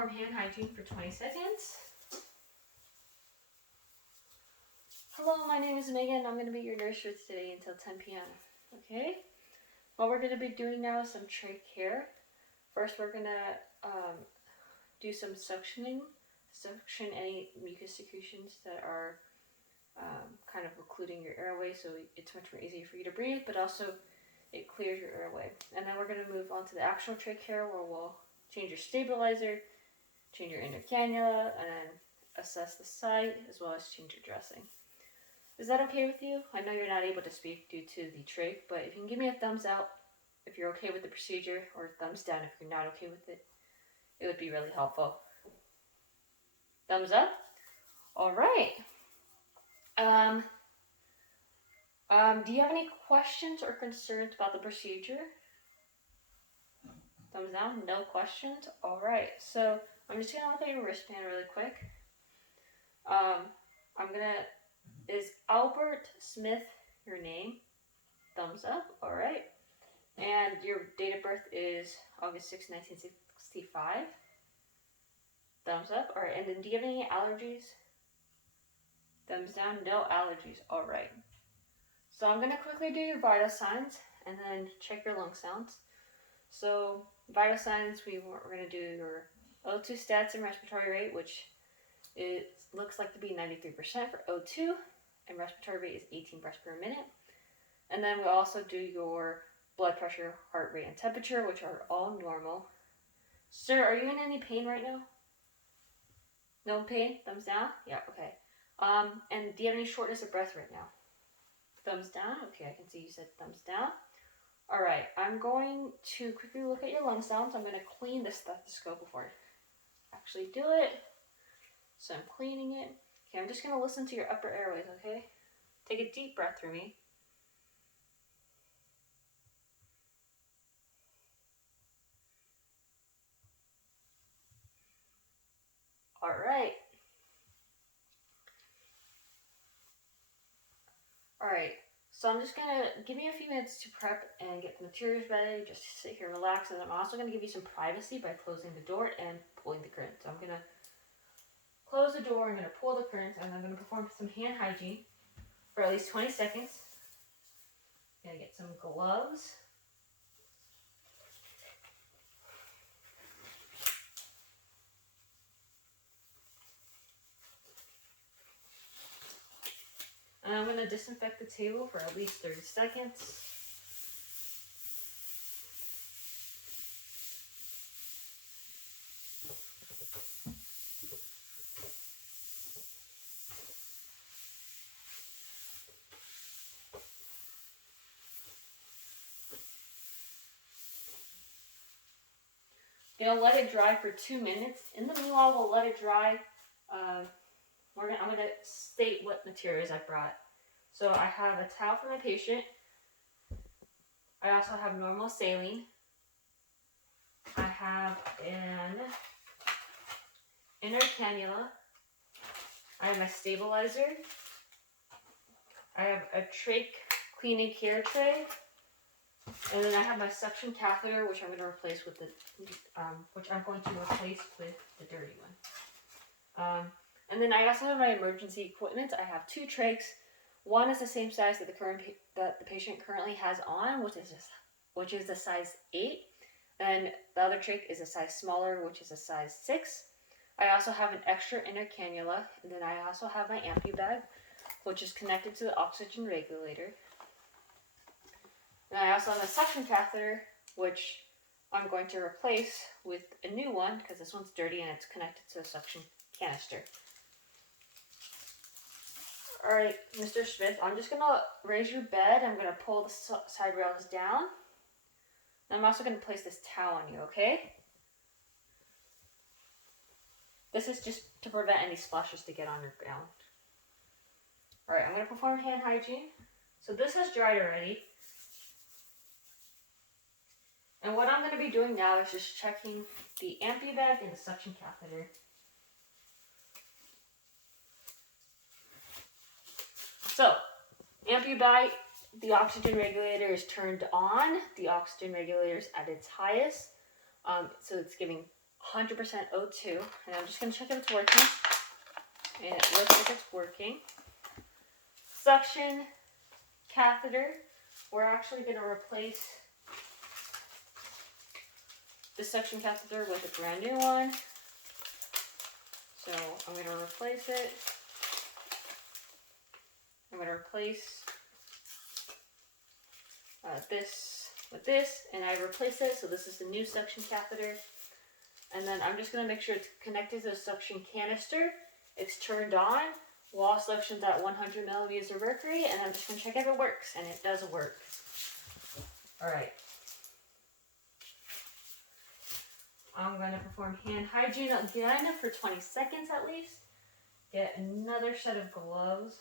perform hand hygiene for 20 seconds. Hello, my name is Megan. I'm going to be your nurse for today until 10 p.m. Okay? What we're going to be doing now is some trach care. First, we're going to do some suctioning. Suction any mucus secretions that are kind of occluding your airway, so it's much more easier for you to breathe, but also it clears your airway. And then we're going to move on to the actual trach care, where we'll change your stabilizer, change your inner cannula, and then assess the site, as well as change your dressing. Is that okay with you? I know you're not able to speak due to the trach, but if you can give me a thumbs up if you're okay with the procedure, or a thumbs down if you're not okay with it, it would be really helpful. Thumbs up? All right. Do you have any questions or concerns about the procedure? Thumbs down? No questions? All right. So I'm just gonna look at your wristband really quick. Is Albert Smith your name? Thumbs up. All right. And your date of birth is August 6, 1965. Thumbs up. All right. And then do you have any allergies? Thumbs down. No allergies. All right. So I'm going to quickly do your vital signs and then check your lung sounds. So vital signs, we're going to do your O2 stats and respiratory rate, which looks like to be 93% for O2, and respiratory rate is 18 breaths per minute. And then we'll also do your blood pressure, heart rate, and temperature, which are all normal. Sir, are you in any pain right now? No pain? Thumbs down? Yeah, okay. And do you have any shortness of breath right now? Thumbs down? Okay, I can see you said thumbs down. All right, I'm going to quickly look at your lung sounds. I'm going to clean the stethoscope before I actually do it. So I'm cleaning it. Okay, I'm just going to listen to your upper airways, okay? Take a deep breath through me. All right. All right, so I'm just gonna give me a few minutes to prep and get the materials ready, just sit here, relax, and I'm also gonna give you some privacy by closing the door and pulling the curtain. So I'm gonna close the door, I'm gonna pull the curtains, and I'm gonna perform some hand hygiene for at least 20 seconds. Gonna get some gloves. And I'm gonna disinfect the table for at least 30 seconds. Gonna let it dry for 2 minutes. In the meanwhile, we'll let it dry. I'm gonna state what materials I brought. So I have a towel for my patient. I also have normal saline. I have an inner cannula. I have my stabilizer. I have a trach cleaning care tray. And then I have my suction catheter, which I'm going to replace with the dirty one. And then I also have my emergency equipment. I have 2 trachs. One is the same size that the patient currently has on, which is a size 8, and the other trach is a size smaller, which is a size 6. I also have an extra inner cannula, and then I also have my ampu bag, which is connected to the oxygen regulator. And I also have a suction catheter, which I'm going to replace with a new one because this one's dirty and it's connected to a suction canister. All right, Mr. Smith, I'm just going to raise your bed. I'm going to pull the side rails down. And I'm also going to place this towel on you, okay? This is just to prevent any splashes to get on your gown. All right, I'm going to perform hand hygiene. So this has dried already. And what I'm going to be doing now is just checking the ampu bag and the suction catheter. So, ampu bag, the oxygen regulator is turned on. The oxygen regulator is at its highest. So it's giving 100% O2, and I'm just going to check if it's working. And it looks like it's working. Suction catheter. We're actually going to replace the suction catheter with a brand new one. So I'm going to replace it. I'm going to replace this with this, and I replace it. So this is the new suction catheter. And then I'm just going to make sure it's connected to the suction canister. It's turned on. Wall suction's at 100 millimeters of mercury, and I'm just going to check if it works, and it does work. All right. I'm going to perform hand hygiene again for 20 seconds at least. Get another set of gloves.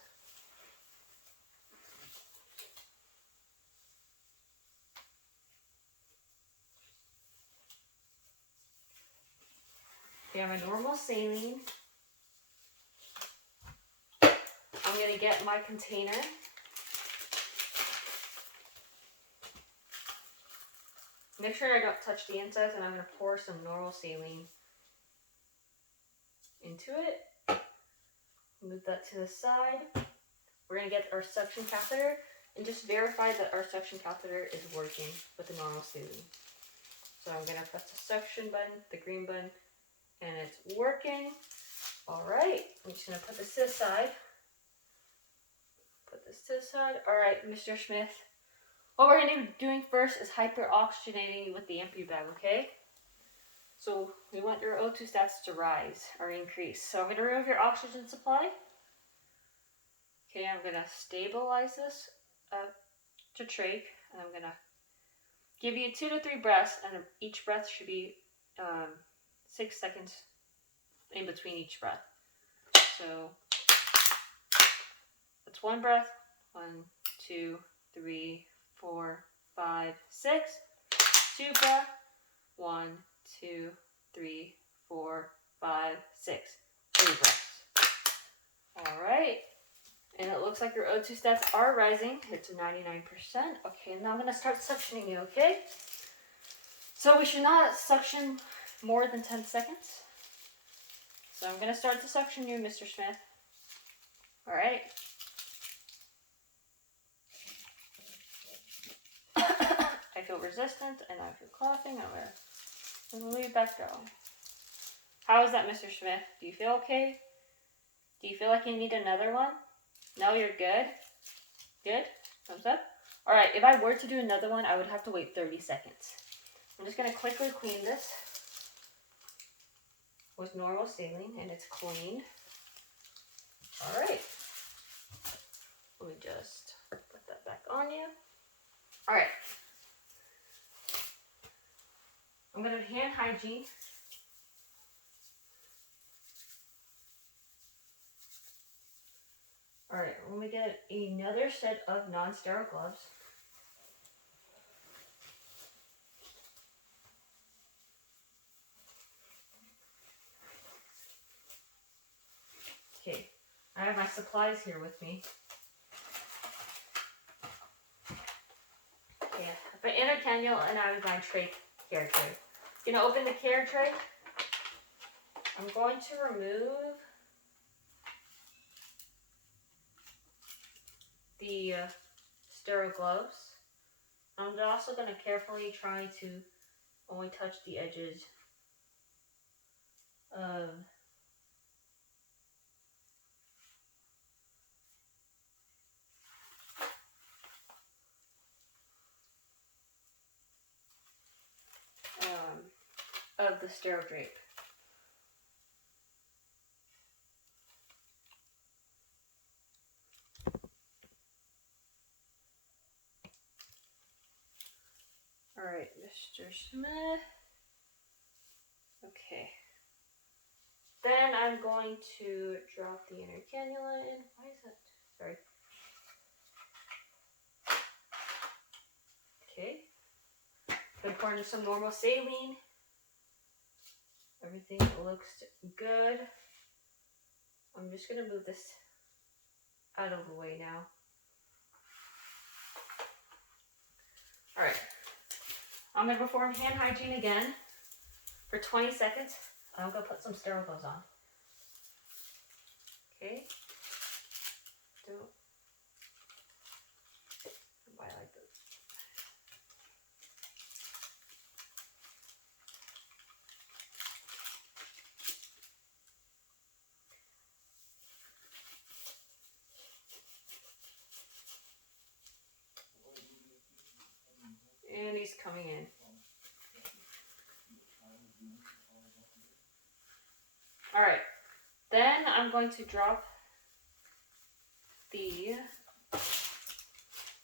Okay, I have a normal saline. I'm going to get my container. Make sure I don't touch the insides, and I'm going to pour some normal saline into it. Move that to the side. We're going to get our suction catheter and just verify that our suction catheter is working with the normal saline. So I'm going to press the suction button, the green button, and it's working. All right, I'm just going to put this to the side. Put this to the side. All right, Mr. Smith. What we're going to be doing first is hyperoxygenating with the empty bag, okay? So we want your O2 stats to rise or increase. So I'm going to remove your oxygen supply. Okay, I'm going to stabilize this to trach, and I'm going to give you 2 to 3 breaths, and each breath should be 6 seconds in between each breath. So that's 1 breath. 1, 2, 3, 4, 5, 6. 2 breath. 1, 2, 3, 4, 5, 6. 3 breaths. All right. And it looks like your O2 stats are rising. It's 99%. Okay, now I'm going to start suctioning you, okay? So we should not suction more than 10 seconds. So I'm going to start to suction you, Mr. Smith. All right. I feel resistant and I feel coughing. I'm going to leave that go. How is that, Mr. Smith? Do you feel okay? Do you feel like you need another one? No, you're good? Good? Thumbs up? All right, if I were to do another one, I would have to wait 30 seconds. I'm just going to quickly clean this with normal saline, and it's clean. All right. Let me just put that back on you. All right. I'm going to do hand hygiene. All right, let me get another set of non-sterile gloves. Okay, I have my supplies here with me. Okay, I have an inner cannula and I have my care tray. I'm gonna open the care tray. I'm going to remove the sterile gloves. I'm also going to carefully try to only touch the edges of the sterile drape. All right, Mr. Smith. Okay. Then I'm going to drop the inner cannula in. Why is that? Sorry. Okay. Gonna pour in some normal saline. Everything looks good. I'm just gonna move this out of the way now. All right. I'm gonna perform hand hygiene again. For 20 seconds, I'm going to put some sterile gloves on. Okay? Don't. Why I like this? And he's coming in. Alright. Then I'm going to drop the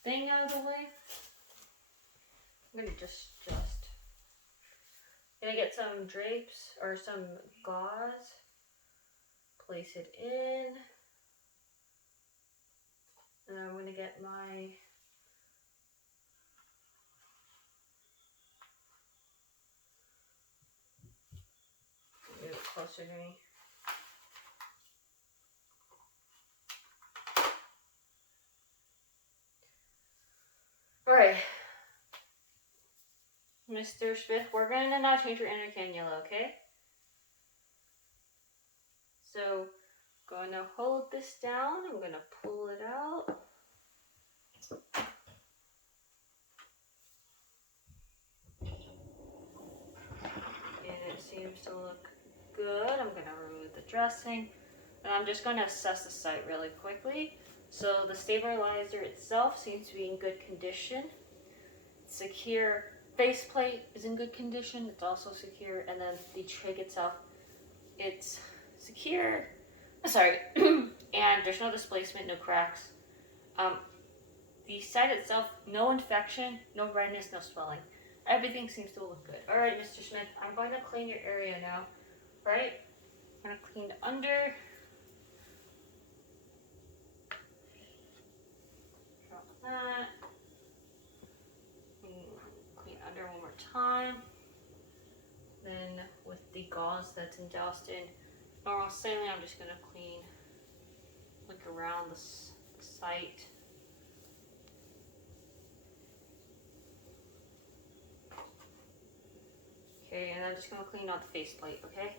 thing out of the way. I'm going to just gonna get some drapes or some gauze. Place it in. And I'm going to get my move it closer to me. Alright. Mr. Smith, we're going to now change your inner cannula, okay? So, going to hold this down. I'm going to pull it out. And it seems to look good. I'm going to remove the dressing. And I'm just going to assess the site really quickly. So the stabilizer itself seems to be in good condition. Secure faceplate is in good condition. It's also secure. And then the trig itself, it's secure. Sorry. And there's no displacement, no cracks. The site itself, no infection, no redness, no swelling. Everything seems to look good. All right, Mr. Smith, I'm going to clean your area now. Right? I'm going to clean under. Drop that. Clean under one more time. Then with the gauze that's doused in normal saline, I'm just going to clean, look around the site. Okay, and I'm just going to clean out the faceplate, okay?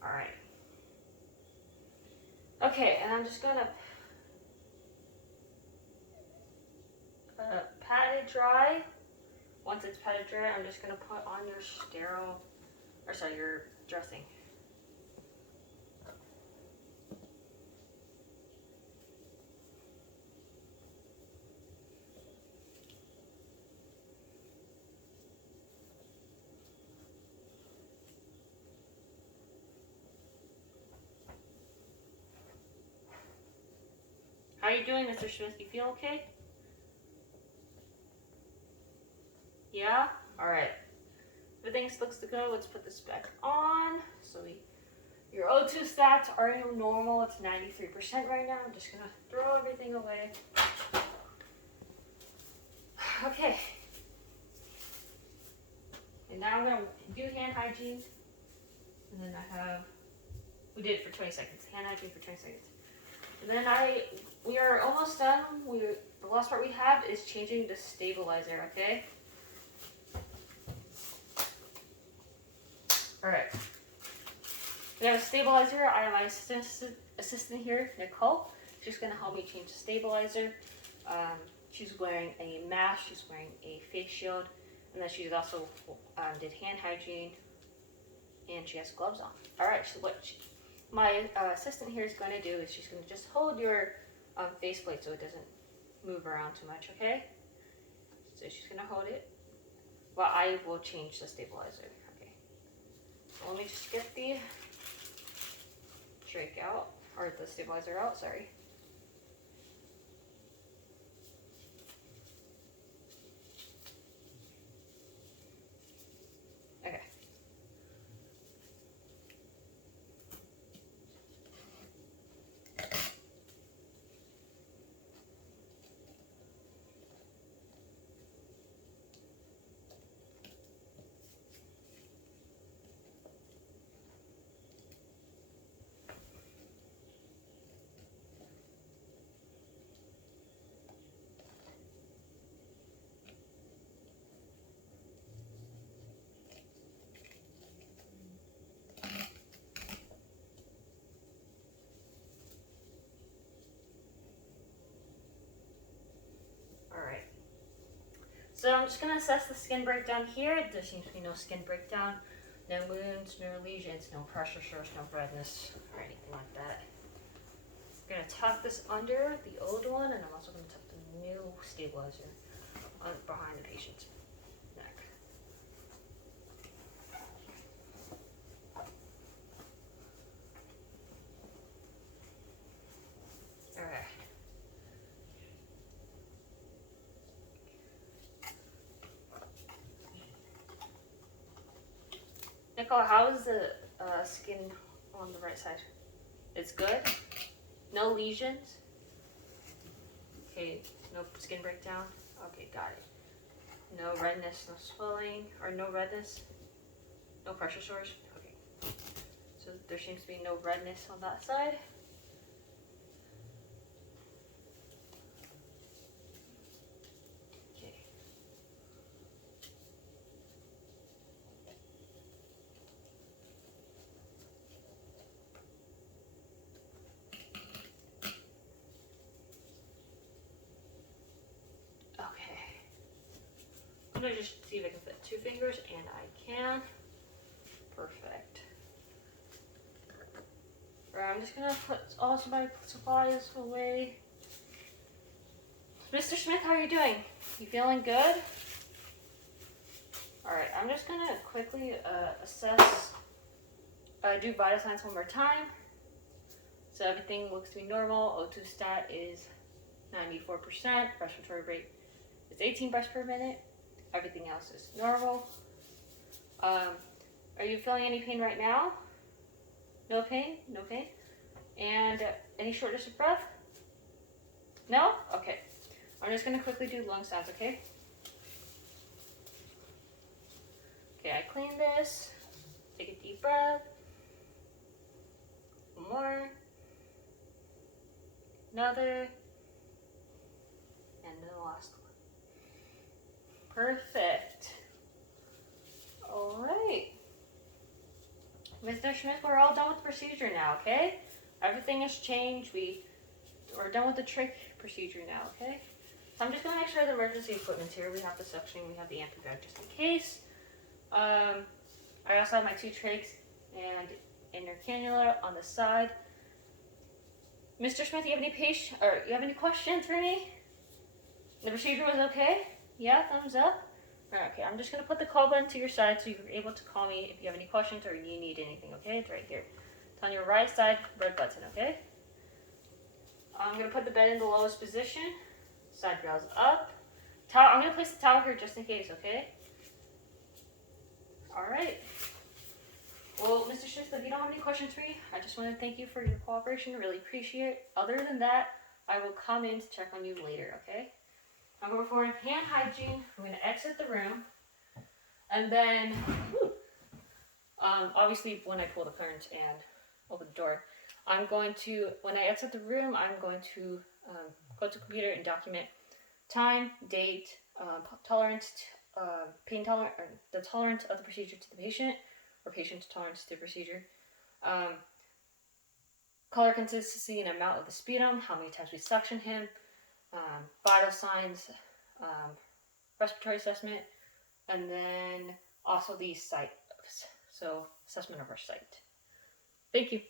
Alright. Okay, and I'm just going to pat it dry. Once it's patted dry, I'm just going to put on your your dressing. How are you doing, Mr. Smith? You feel okay? Yeah? Alright. Everything looks good. Let's put this back on. So your O2 stats are normal. It's 93% right now. I'm just going to throw everything away. Okay. And now I'm going to do hand hygiene. And then we did it for 20 seconds. Hand hygiene for 20 seconds. And then we are almost done. The last part we have is changing the stabilizer, okay? Alright. We have a stabilizer. I have my assistant here, Nicole. She's going to help me change the stabilizer. She's wearing a mask. She's wearing a face shield. And then she's also did hand hygiene. And she has gloves on. Alright, so what my assistant here is going to do is she's going to just hold your faceplate so it doesn't move around too much, okay? So she's going to hold it while I will change the stabilizer. Okay. So let me just get the drake out, or the stabilizer out, sorry. Okay. So I'm just going to assess the skin breakdown here. There seems to be no skin breakdown, no wounds, no lesions, no pressure sores, no redness, or anything like that. I'm going to tuck this under the old one, and I'm also going to tuck the new stabilizer on behind the patient's neck. Alright. Nicole, how is the skin on the right side? It's good? No lesions? Okay, no skin breakdown? Okay, got it. No redness, no swelling, or no redness? No pressure sores? Okay. So there seems to be no redness on that side. Okay. Okay. I'm gonna just see if I can fit 2 fingers, and I can. Perfect. Alright, I'm just gonna put all of my supplies away. Mr. Smith, how are you doing? You feeling good? Alright, I'm just gonna quickly assess, do vital signs one more time. So everything looks to be normal. O2 stat is 94%. Respiratory rate is 18 breaths per minute. Everything else is normal. Are you feeling any pain right now? No pain? No pain. And any shortness of breath? No? Okay. I'm just gonna quickly do lung sounds, okay? Okay, I clean this. Take a deep breath. One more. Another. And the last one. Perfect. Alright. Mr. Schmidt, we're all done with the procedure now, okay? Everything has changed. We're done with the TRACH procedure now, okay? So I'm just going to make sure the emergency equipment's here. We have the suction, we have the amp bag just in case. I also have my 2 trachs and inner cannula on the side. Mr. Smith, you have any questions for me? The procedure was okay? Yeah, thumbs up? Okay, I'm just going to put the call button to your side so you're able to call me if you have any questions or you need anything, okay? It's right here. It's on your right side, red button, okay? I'm going to put the bed in the lowest position. Side rails up. I'm going to place the towel here just in case, okay? Alright. Well, Mr. Schmitz, if you don't have any questions for me, I just want to thank you for your cooperation. Really appreciate it. Other than that, I will come in to check on you later, okay? I'm going to perform hand hygiene. I'm going to exit the room. And then, obviously, when I pull the curtains and open the door, when I exit the room, I'm going to go to the computer and document time, date, tolerance, pain tolerance, or the tolerance of the procedure to the patient, or patient's tolerance to the procedure, color consistency and amount of the sputum, how many times we suction him, vital signs, respiratory assessment, and then also the site, so assessment of our site. Thank you.